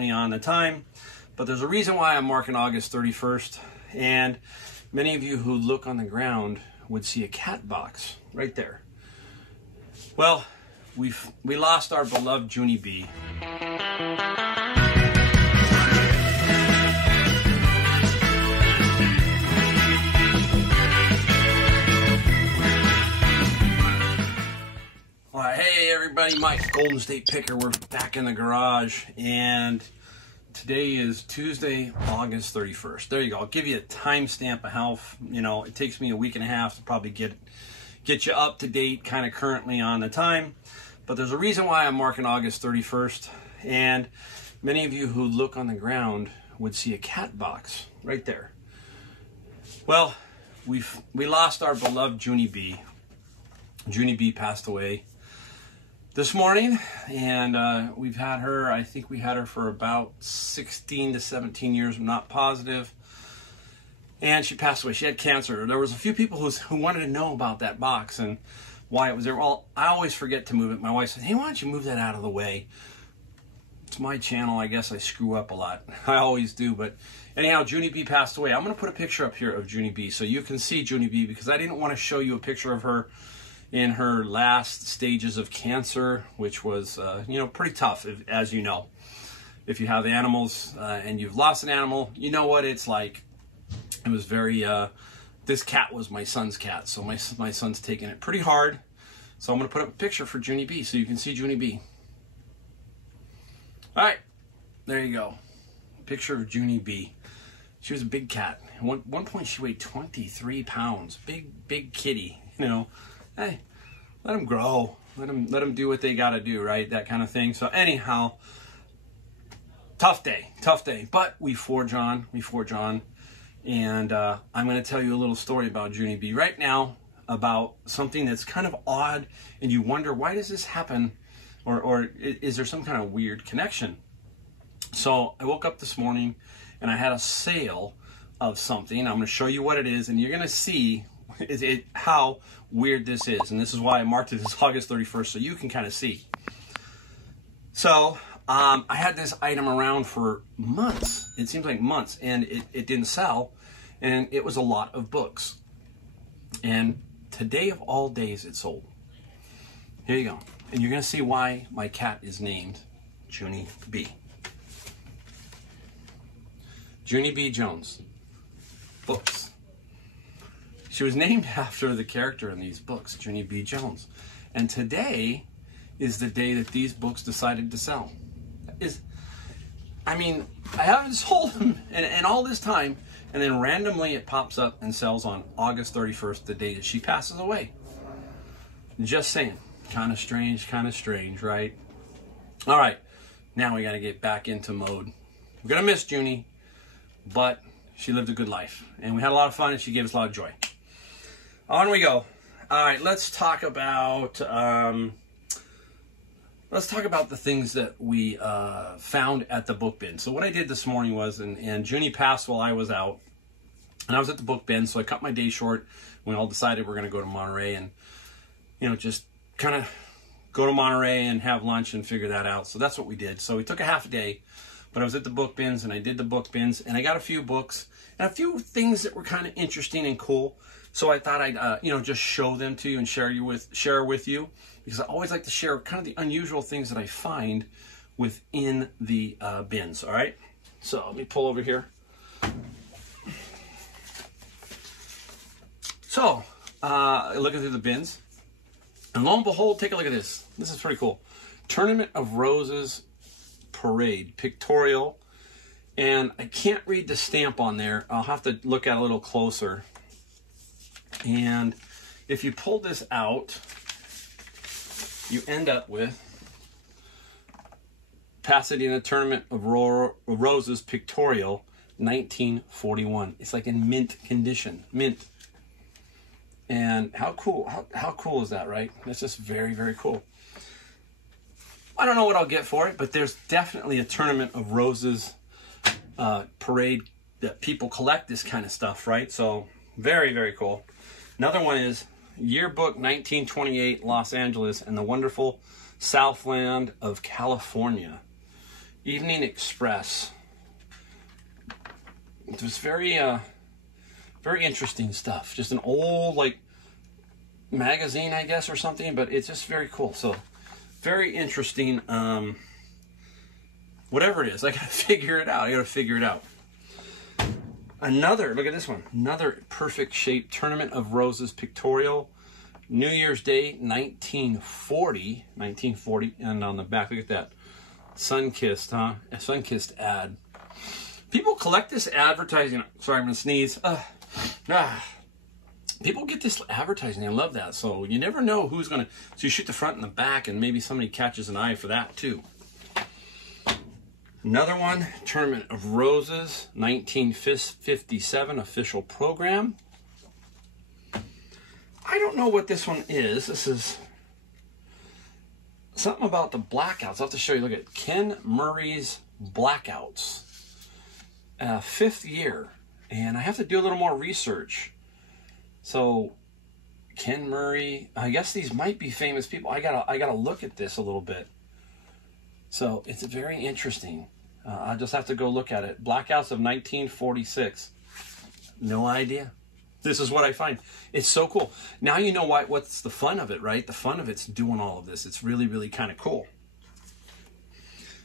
currently on the time, but there's a reason why I'm marking August 31st. And many of you who look on the ground would see a cat box right there. Well, we lost our beloved Junie B. All right, hey everybody, Mike, Golden State Picker. We're back in the garage, and today is Tuesday, August 31st. There you go. I'll give you a timestamp of how, it takes me a week and a half to probably get you up to date, kind of currently on the time. But there's a reason why I'm marking August 31st, and many of you who look on the ground would see a cat box right there. Well, we lost our beloved Junie B. Junie B passed away this morning, and we've had her, I think we had her for about 16 to 17 years, I'm not positive. And she passed away. She had cancer. There was a few people who wanted to know about that box and why it was there. Well, I always forget to move it. My wife said, hey, why don't you move that out of the way? It's my channel. I guess I screw up a lot. I always do. But anyhow, Junie B passed away. I'm going to put a picture up here of Junie B so you can see Junie B, because I didn't want to show you a picture of her in her last stages of cancer, which was, pretty tough, as you know. If you have animals and you've lost an animal, you know what it's like. It was very, this cat was my son's cat, so my son's taking it pretty hard. So I'm going to put up a picture for Junie B so you can see Junie B. All right, there you go. Picture of Junie B. She was a big cat. At one point she weighed 23 pounds. Big kitty, Hey, let them grow. Let them do what they got to do, right? That kind of thing. So anyhow, tough day. But we forge on. And I'm going to tell you a little story about Junie B right now, about something that's kind of odd, and you wonder, why does this happen? Or is there some kind of weird connection? So I woke up this morning, and I had a sale of something. I'm going to show you what it is, and you're going to see how weird this is. And this is why I marked it as August 31st, so you can kind of see. So I had this item around for months. It seems like months, and it didn't sell, and it was a lot of books. And today of all days, it sold. Here you go. And you're going to see why my cat is named Junie B. Junie B. Jones. Books. She was named after the character in these books, Junie B. Jones. And today is the day that these books decided to sell. I haven't sold them in all this time, and then randomly it pops up and sells on August 31st, the day that she passes away. Just saying. Kind of strange, right? All right, now we got to get back into mode. We're going to miss Junie, but she lived a good life, and we had a lot of fun, and she gave us a lot of joy. On we go. All right, let's talk about the things that we found at the book bin. So what I did this morning was, and Junie passed while I was out, and I was at the book bin, so I cut my day short. We all decided we're going to go to Monterey and, just kind of go to Monterey and have lunch and figure that out. So that's what we did. So we took a half a day, but I was at the book bins, and I did the book bins, and I got a few books and a few things that were kind of interesting and cool. So I thought I'd, just show them to you and share with you, because I always like to share kind of the unusual things that I find within the bins. All right. So let me pull over here. So looking through the bins, and lo and behold, take a look at this. This is pretty cool. Tournament of Roses Parade Pictorial, and I can't read the stamp on there. I'll have to look at it a little closer. And if you pull this out, you end up with Pasadena Tournament of Roses Pictorial 1941. It's like in mint condition, mint. And how cool is that, right? That's just very, very cool. I don't know what I'll get for it, but there's definitely a Tournament of Roses parade that people collect this kind of stuff, right? So very, very cool. Another one is Yearbook 1928 Los Angeles and the wonderful Southland of California. Evening Express. It was very interesting stuff. Just an old, like, magazine, I guess, or something, but it's just very cool. So, very interesting. Whatever it is, I gotta figure it out. Another, look at this one. Another perfect shape Tournament of Roses pictorial. New Year's Day, 1940. And on the back, look at that. Sun-kissed, huh? A sun-kissed ad. People collect this advertising. Sorry, I'm gonna sneeze. People get this advertising. I love that. So you never know who's gonna. So you shoot the front and the back, and maybe somebody catches an eye for that too. Another one, Tournament of Roses, 1957 official program. I don't know what this one is. This is something about the blackouts. I'll have to show you. Look at Ken Murray's Blackouts. 5th year. And I have to do a little more research. So, Ken Murray, I guess these might be famous people. I gotta look at this a little bit. So, it's very interesting. I'll just have to go look at it. Blackouts of 1946. No idea. This is what I find. It's so cool. Now you know what's the fun of it, right? The fun of it's doing all of this. It's really, really kind of cool.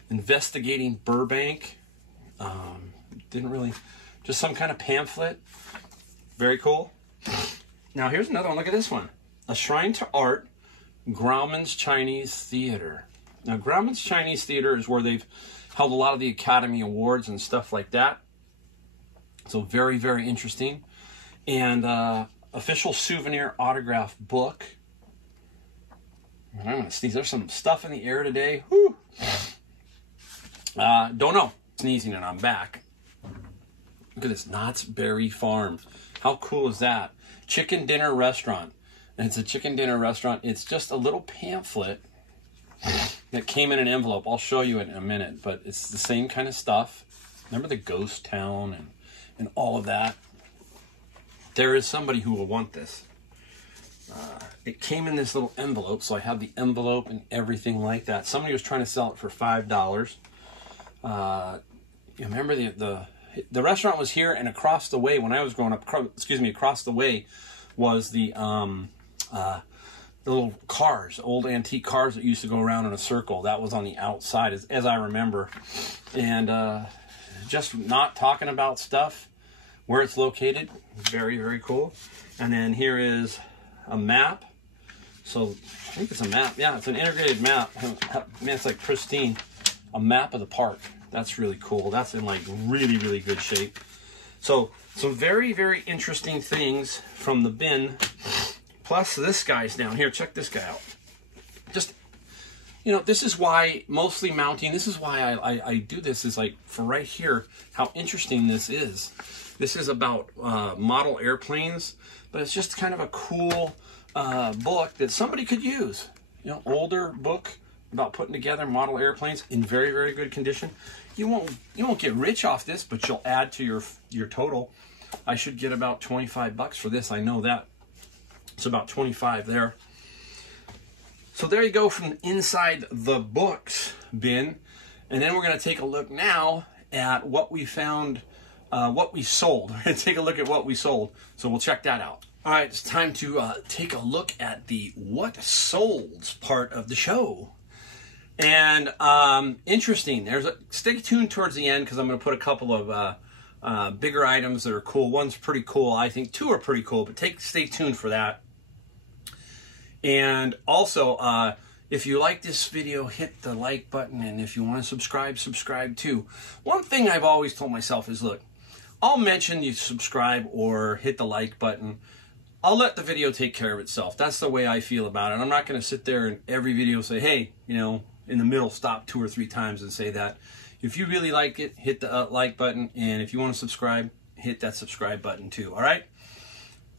Investigating Burbank. Didn't really... Just some kind of pamphlet. Very cool. Now here's another one. Look at this one. A Shrine to Art. Grauman's Chinese Theater. Now Grauman's Chinese Theater is where they've held a lot of the Academy Awards and stuff like that. So very, very interesting. And official souvenir autograph book. I'm going to sneeze. There's some stuff in the air today. Whew. Don't know. Sneezing and I'm back. Look at this. Knott's Berry Farm. How cool is that? Chicken Dinner Restaurant. And it's a chicken dinner restaurant. It's just a little pamphlet that came in an envelope. I'll show you it in a minute. But it's the same kind of stuff. Remember the ghost town and all of that? There is somebody who will want this. It came in this little envelope, so I have the envelope and everything like that. Somebody was trying to sell it for $5. You remember the restaurant was here, and across the way when I was growing up, across the way was the little cars, old antique cars that used to go around in a circle. That was on the outside, as I remember. And just not talking about stuff, where it's located. Very, very cool. And then here is a map. So I think it's a map. Yeah, it's an integrated map. Man, it's like pristine. A map of the park. That's really cool. That's in like really, really good shape. So some very, very interesting things from the bin. Plus this guy's down here. Check this guy out. Just, you know, this is why mostly mounting. This is why I do this, is like for right here, how interesting this is. This is about model airplanes, but it's just kind of a cool book that somebody could use. You know, older book about putting together model airplanes in very, very good condition. You won't get rich off this, but you'll add to your total. I should get about 25 bucks for this. I know that. It's about 25 there. So there you go from inside the books bin. And then we're going to take a look now at what we found, what we sold. We're going to take a look at what we sold. So we'll check that out. All right, it's time to take a look at the what solds part of the show. And interesting. Stay tuned towards the end because I'm going to put a couple of bigger items that are cool. One's pretty cool. I think two are pretty cool, but stay tuned for that. And also, if you like this video, hit the like button. And if you want to subscribe too. One thing I've always told myself is, look, I'll mention you subscribe or hit the like button. I'll let the video take care of itself. That's the way I feel about it. I'm not going to sit there in every video say, hey, you know, in the middle, stop 2 or 3 times and say that. If you really like it, hit the like button. And if you want to subscribe, hit that subscribe button too. All right?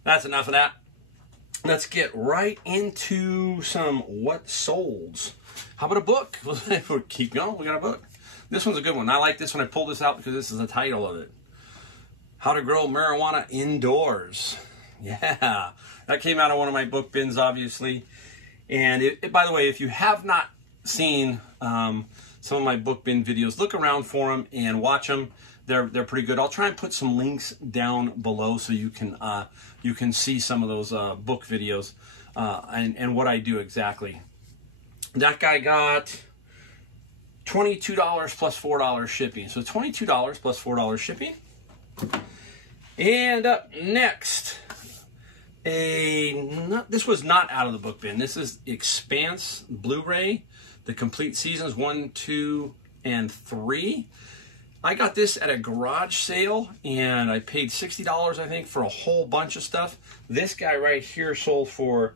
That's enough of that. Let's get right into some what solds. How about a book? Keep going. We got a book. This one's a good one. I like this one. I pulled this out because this is the title of it. How to Grow Marijuana Indoors. Yeah. That came out of one of my book bins, obviously. And by the way, if you have not seen some some of my book bin videos. Look around for them and watch them. They're pretty good. I'll try and put some links down below so you can see some of those book videos and what I do exactly. That guy got $22 plus $4 shipping. So $22 plus $4 shipping. And up next, this was not out of the book bin. This is Expanse Blu-ray, the complete seasons 1, 2, and 3. I got this at a garage sale, and I paid $60, I think, for a whole bunch of stuff. This guy right here sold for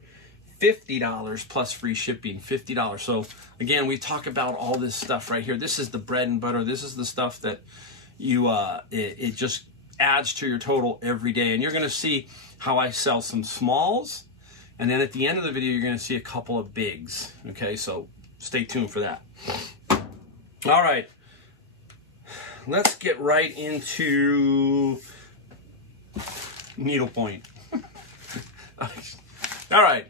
$50 plus free shipping, $50. So again, we talk about all this stuff right here. This is the bread and butter. This is the stuff that you it just adds to your total every day. And you're going to see how I sell some smalls, and then at the end of the video you're going to see a couple of bigs. Okay, so stay tuned for that. All right, let's get right into Needlepoint. All right,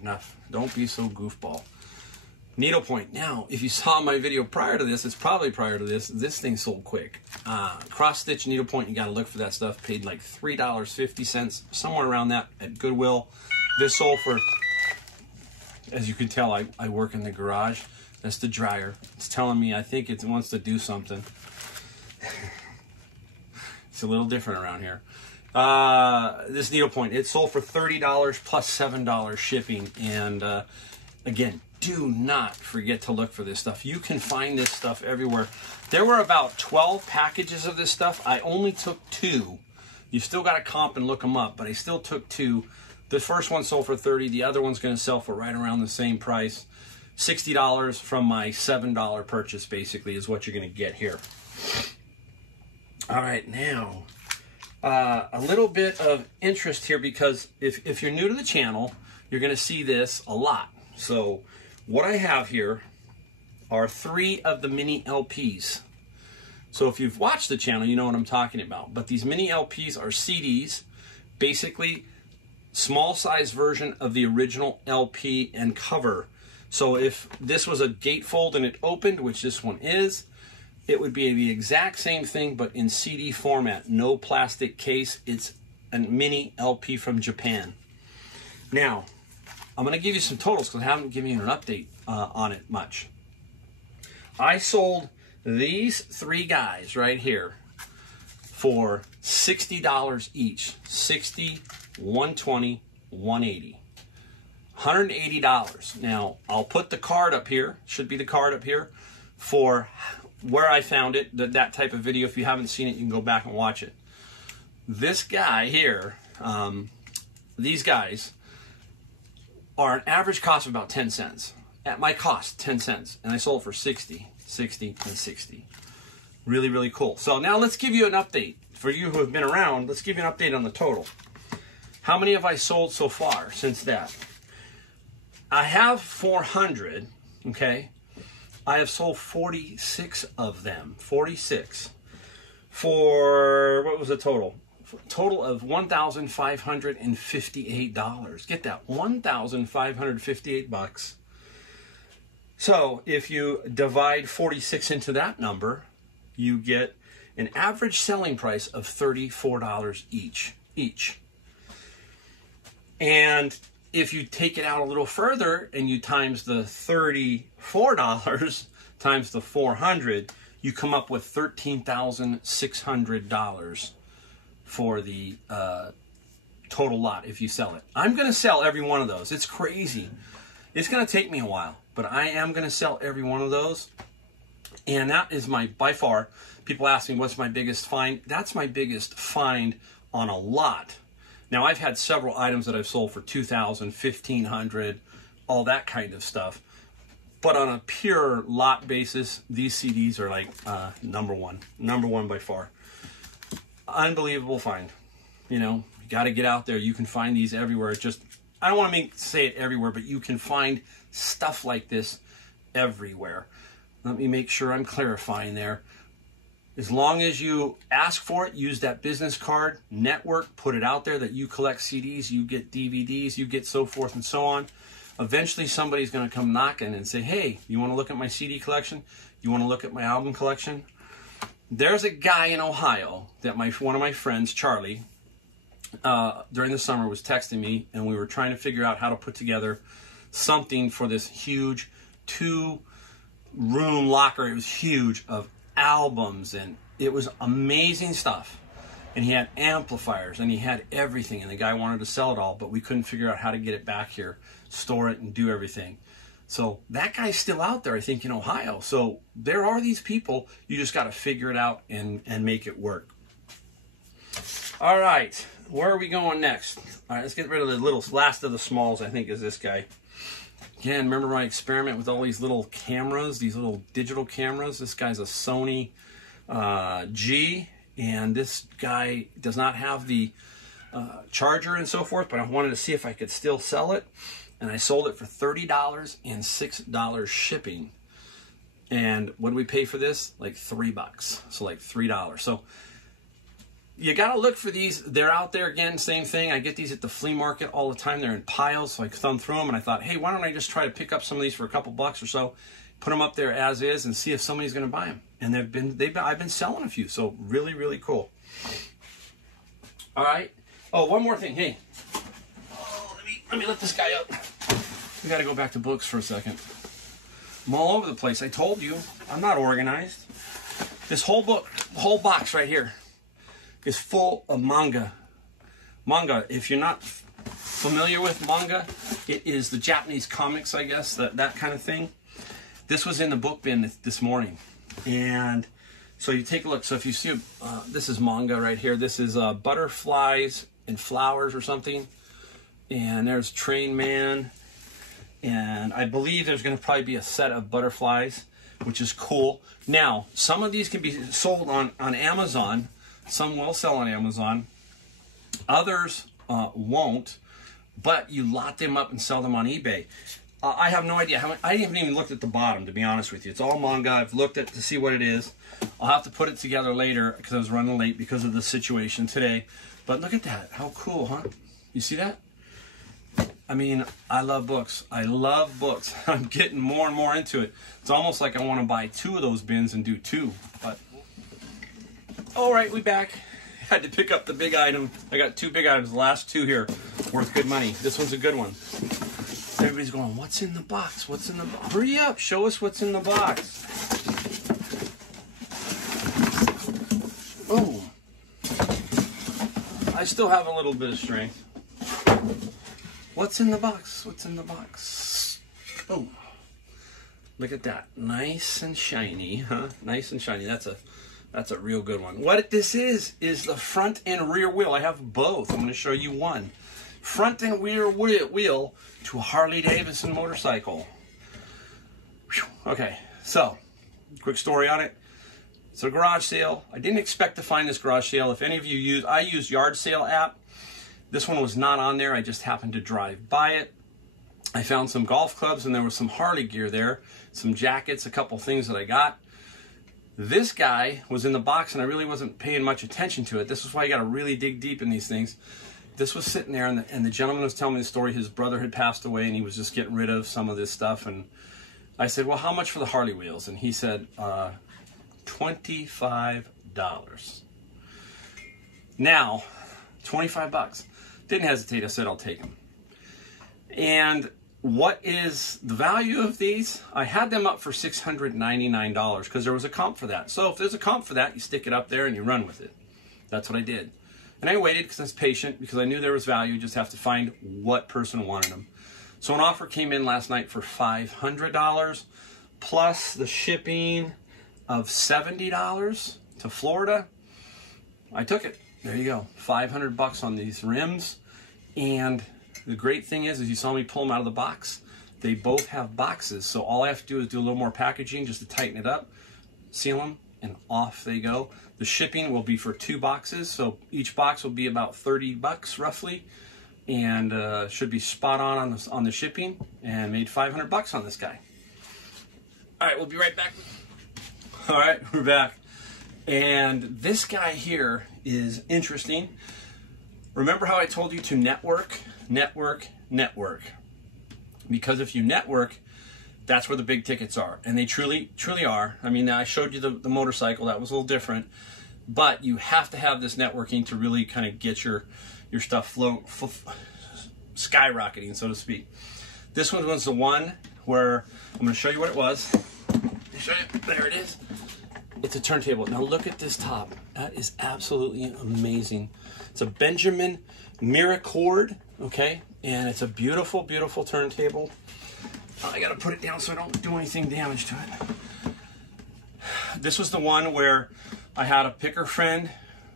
enough. Don't be so goofball. Needlepoint. Now, if you saw my video prior to this, it's probably prior to this, this thing sold quick. Cross-stitch needlepoint, you got to look for that stuff. Paid like $3.50, somewhere around that at Goodwill. This sold for, as you can tell, I work in the garage. That's the dryer. It's telling me I think it wants to do something. It's a little different around here. This needlepoint, it sold for $30 plus $7 shipping. And again, do not forget to look for this stuff. You can find this stuff everywhere. There were about 12 packages of this stuff. I only took 2. You still got to comp and look them up, but I still took 2. The first one sold for $30. The other one's going to sell for right around the same price. $60 from my $7 purchase, basically, is what you're going to get here. All right, now, a little bit of interest here, because if you're new to the channel, you're going to see this a lot. So what I have here are 3 of the mini LPs. So if you've watched the channel, you know what I'm talking about. But these mini LPs are CDs, basically small size version of the original LP and cover. So if this was a gatefold and it opened, which this one is, it would be the exact same thing, but in CD format, no plastic case. It's a mini LP from Japan. Now, I'm going to give you some totals because I haven't given you an update on it much. I sold these 3 guys right here for $60 each. $60, $120, $180. $180. Now, I'll put the card up here, should be the card up here, for where I found it, that type of video. If you haven't seen it, you can go back and watch it. This guy here, these guys, are an average cost of about 10 cents. At my cost, 10 cents. And I sold for 60, 60, and 60. Really, really cool. So now let's give you an update. For you who have been around, let's give you an update on the total. How many have I sold so far since that? I have 400, okay? I have sold 46 of them. 46. For, what was the total? Total of $1,558. Get that, $1,558. So if you divide 46 into that number, you get an average selling price of $34 each. And if you take it out a little further and you times the $34 times the 400, you come up with $13,600 for the total lot if you sell it. I'm going to sell every one of those. It's crazy. It's going to take me a while, but I am going to sell every one of those. And that is my, by far, people ask me what's my biggest find. That's my biggest find on a lot. Now, I've had several items that I've sold for $2,000, $1,500, all that kind of stuff. But on a pure lot basis, these CDs are like number one by far. Unbelievable find. You know, you got to get out there. You can find these everywhere. Just, I don't want to say it everywhere, but you can find stuff like this everywhere. Let me make sure I'm clarifying there. As long as you ask for it, use that business card, network, put it out there that you collect CDs, you get DVDs, you get so forth and so on. Eventually somebody's going to come knocking and say, hey, you want to look at my CD collection? You want to look at my album collection? There's a guy in Ohio that one of my friends, Charlie, during the summer was texting me, and we were trying to figure out how to put together something for this huge 2-room locker. It was huge, of albums, and it was amazing stuff. And he had amplifiers, and he had everything, and the guy wanted to sell it all, but we couldn't figure out how to get it back here, store it, and do everything. So that guy's still out there, I think, in Ohio. So there are these people. You just got to figure it out and make it work. All right, where are we going next? All right, let's get rid of the last of the smalls, I think, is this guy. Again, remember my experiment with all these little cameras, these little digital cameras? This guy's a Sony G, and this guy does not have the charger and so forth, but I wanted to see if I could still sell it. And I sold it for $30 and $6 shipping. And what did we pay for this? Like $3. So like $3. So you got to look for these. They're out there again, same thing. I get these at the flea market all the time. They're in piles, so I thumbed through them, and I thought, hey, why don't I just try to pick up some of these for a couple bucks or so, put them up there as is, and see if somebody's going to buy them. And I've been selling a few, so really, really cool. All right. Oh, one more thing. Hey, let me lift this guy up. We got to go back to books for a second. I'm all over the place. I told you, I'm not organized. This whole box right here is full of manga. Manga, if you're not familiar with manga, it is the Japanese comics, I guess, that kind of thing. This was in the book bin this morning. And so you take a look. So if you see, this is manga right here. This is Butterflies and Flowers or something. And there's Train Man. And I believe there's going to probably be a set of butterflies, which is cool. Now, some of these can be sold on Amazon. Some will sell on Amazon. Others won't. But you lot them up and sell them on eBay. I have no idea how much. I haven't even looked at the bottom, to be honest with you. It's all manga. I've looked at to see what it is. I'll have to put it together later because I was running late because of the situation today. But look at that. How cool, huh? You see that? I mean, I love books. I love books. I'm getting more and more into it. It's almost like I want to buy 2 of those bins and do 2. But all right, we back. Had to pick up the big item. I got 2 big items. The last 2 here worth good money. This one's a good one. Everybody's going, what's in the box? What's in the box? Hurry up, show us what's in the box. Oh, I still have a little bit of strength. What's in the box? What's in the box? Oh, look at that. Nice and shiny, huh? Nice and shiny. That's a real good one. What this is the front and rear wheel. I have both. I'm going to show you one. Front and rear wheel to a Harley Davidson motorcycle. Whew. Okay, so quick story on it. It's a garage sale. I didn't expect to find this garage sale. If any of you I use Yard Sale app. This one was not on there. I just happened to drive by it. I found some golf clubs, and there was some Harley gear there, some jackets, a couple things that I got. This guy was in the box, and I really wasn't paying much attention to it. This is why you got to really dig deep in these things. This was sitting there, and the gentleman was telling me the story. His brother had passed away, and he was just getting rid of some of this stuff. And I said, well, how much for the Harley wheels? And he said, $25. Now, 25 bucks. Didn't hesitate. I said, I'll take them. And what is the value of these? I had them up for $699 because there was a comp for that. So if there's a comp for that, you stick it up there and you run with it. That's what I did. And I waited because I was patient because I knew there was value. You just have to find what person wanted them. So an offer came in last night for $500 plus the shipping of $70 to Florida. I took it. There you go. 500 bucks on these rims. And the great thing is you saw me pull them out of the box. They both have boxes. So all I have to do is do a little more packaging just to tighten it up, seal them, and off they go. The shipping will be for 2 boxes. So each box will be about 30 bucks roughly. And should be spot on the shipping. And made 500 bucks on this guy. All right, we'll be right back. All right, we're back. And this guy here is interesting. Remember how I told you to network, network, network? Because if you network, That's where the big tickets are, and they truly are. I mean, I showed you the motorcycle. That was a little different, but you have to have this networking to really kind of get your stuff skyrocketing, so to speak. This one was the one where I'm going to show you what it was. There it is. It's a turntable. Now look at this top. That is absolutely amazing. It's a Benjamin Miracord, okay, and it's a beautiful, beautiful turntable. I gotta put it down so I don't do anything damage to it. This was the one where I had a picker friend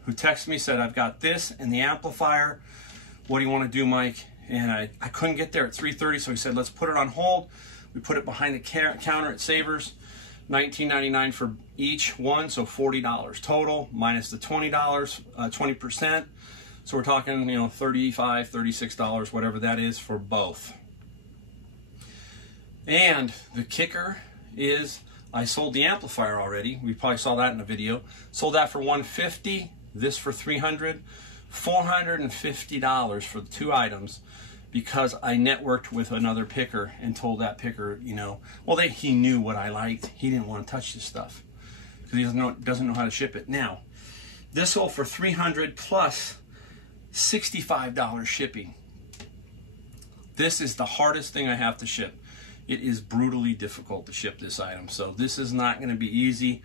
who texted me, said, I've got this and the amplifier. What do you want to do, Mike? And I couldn't get there at 3:30, so he said, let's put it on hold. We put it behind the counter at Savers. $19.99 for each one, so $40 total, minus the $20, 20%. So we're talking, you know, $35, $36, whatever that is for both. And the kicker is I sold the amplifier already. We probably saw that in the video. Sold that for $150, this for $300, $450 for the two items, because I networked with another picker and told that picker, you know, well, he knew what I liked. He didn't want to touch this stuff because he doesn't know how to ship it. Now, this sold for $300 plus $65 shipping. This is the hardest thing I have to ship. It is brutally difficult to ship this item, so this is not going to be easy.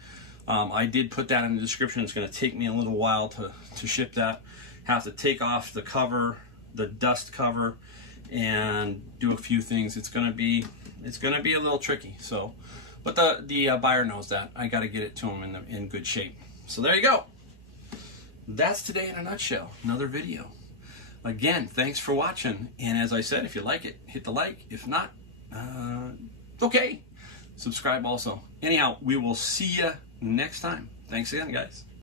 I did put that in the description. It's going to take me a little while to ship that. Have to take off the cover, the dust cover, and do a few things. It's going to be a little tricky. So, but the buyer knows that. I got to get it to him in good shape. So there you go. That's today in a nutshell. Another video. Again, thanks for watching. And as I said, if you like it, hit the like. If not, okay. Subscribe also. Anyhow, we will see you next time. Thanks again, guys.